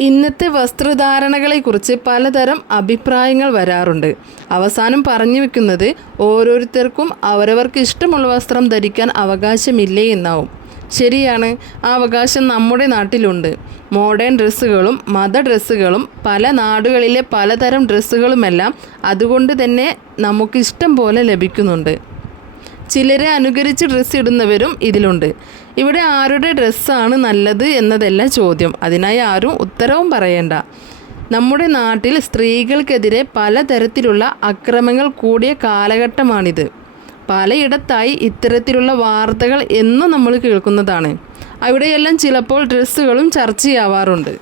ഇന്നത്തെ വസ്ത്രധാരണകളെക്കുറിച്ച് പലതരം അഭിപ്രായങ്ങൾ വരാറുണ്ട്. അവസാനം പറഞ്ഞു വെക്കുന്നത് ഓരോരുത്തർക്കും അവരവർക്ക് ഇഷ്ടമുള്ള വസ്ത്രം ധരിക്കാൻ അവകാശമില്ലേ എന്നാവും. ശരിയാണ് ആ അവകാശം നമ്മുടെ നാട്ടിലുണ്ട്. മോഡേൺ ഡ്രസ്സുകളും മത ഡ്രസ്സുകളും പല നാടുകളിലെ പലതരം ഡ്രസ്സുകളുമെല്ലാം അതുകൊണ്ട് തന്നെ നമുക്ക് ഇഷ്ടം പോലെ ലഭിക്കുന്നുണ്ട്. ചിലരെ അനുകരിച്ച് ഡ്രസ്സ് ഇടുന്നവരും ഇതിലുണ്ട്. ഇവിടെ ആരുടെ ഡ്രസ്സാണ് നല്ലത് എന്നതല്ല ചോദ്യം. അതിനായി ആരും ഉത്തരവും പറയേണ്ട. നമ്മുടെ നാട്ടിൽ സ്ത്രീകൾക്കെതിരെ പലതരത്തിലുള്ള അക്രമങ്ങൾ കൂടിയ കാലഘട്ടമാണിത്. പലയിടത്തായി ഇത്തരത്തിലുള്ള വാർത്തകൾ എന്നും നമ്മൾ കേൾക്കുന്നതാണ്. അവിടെയെല്ലാം ചിലപ്പോൾ ഡ്രസ്സുകളും ചർച്ചയാവാറുണ്ട്.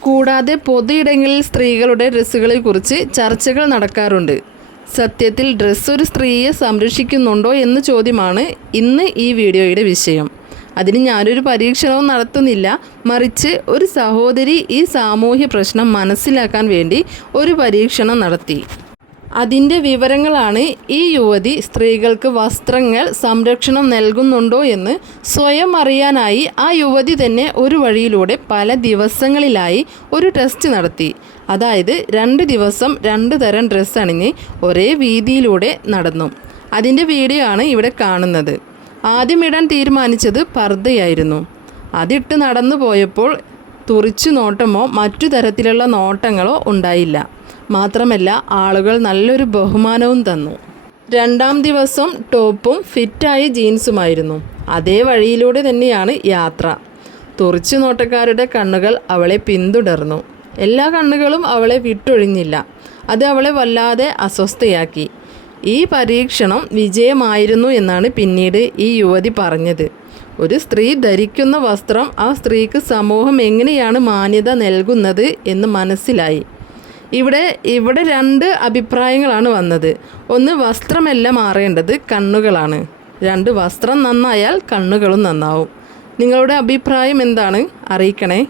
കൂടാതെ പൊതു ഇടങ്ങളിൽ സ്ത്രീകളുടെ ഡ്രസ്സുകളെ കുറിച്ച് ചർച്ചകൾ നടക്കാറുണ്ട്. സത്യത്തിൽ ഡ്രസ്സ് ഒരു സ്ത്രീയെ സംരക്ഷിക്കുന്നുണ്ടോ എന്ന ചോദ്യമാണ് ഇന്ന് ഈ വീഡിയോയുടെ വിഷയം. അതിന് ഞാനൊരു പരീക്ഷണവും നടത്തുന്നില്ല. മറിച്ച് ഒരു സഹോദരി ഈ സാമൂഹ്യ പ്രശ്നം മനസ്സിലാക്കാൻ വേണ്ടി ഒരു പരീക്ഷണം നടത്തി. അതിന്റെ വിവരങ്ങളാണ് ഈ യുവതി സ്ത്രീകൾക്ക് വസ്ത്രങ്ങൾ സംരക്ഷണം നൽകുന്നുണ്ടോ എന്ന് സ്വയം അറിയാനായി ആ യുവതി തന്നെ ഒരു വഴിയിലൂടെ പല ദിവസങ്ങളിലായി ഒരു ടെസ്റ്റ് നടത്തി. അതായത് രണ്ട് ദിവസം രണ്ട് തരം ഡ്രസ്സ് അണിഞ്ഞ് ഒരേ വീതിയിലൂടെ നടന്നു. അതിന്റെ വീഡിയോ ആണ് ഇവിടെ കാണുന്നത്. ആദ്യം ഇടാൻ തീരുമാനിച്ചത് പർദ്ദയായിരുന്നു. അതിട്ട് നടന്നു പോയപ്പോൾ തുറിച്ചു നോട്ടമോ മറ്റു തരത്തിലുള്ള നോട്ടങ്ങളോ ഉണ്ടായില്ല. മാത്രമല്ല ആളുകൾ നല്ലൊരു ബഹുമാനവും തന്നു. രണ്ടാം ദിവസം ടോപ്പും ഫിറ്റായ ജീൻസുമായിരുന്നു. അതേ വഴിയിലൂടെ തന്നെയാണ് യാത്ര. തുറച്ചു നോട്ടക്കാരുടെ കണ്ണുകൾ അവളെ പിന്തുടർന്നു. എല്ലാ കണ്ണുകളും അവളെ വിട്ടൊഴിഞ്ഞില്ല. അത് അവളെ വല്ലാതെ അസ്വസ്ഥയാക്കി. ഈ പരീക്ഷണം വിജയമായിരുന്നു എന്നാണ് പിന്നീട് ഈ യുവതി പറഞ്ഞത്. ഒരു സ്ത്രീ ധരിക്കുന്ന വസ്ത്രം ആ സ്ത്രീക്ക് സമൂഹം എങ്ങനെയാണ് മാന്യത നൽകുന്നത് എന്ന് മനസ്സിലായി. ഇവിടെ ഇവിടെ രണ്ട് അഭിപ്രായങ്ങളാണ് വന്നത്. ഒന്ന് വസ്ത്രമല്ല മാറേണ്ടത് കണ്ണുകളാണ്. രണ്ട് വസ്ത്രം നന്നായാൽ കണ്ണുകളും നന്നാവും. നിങ്ങളുടെ അഭിപ്രായം എന്താണ്? അറിയിക്കണേ.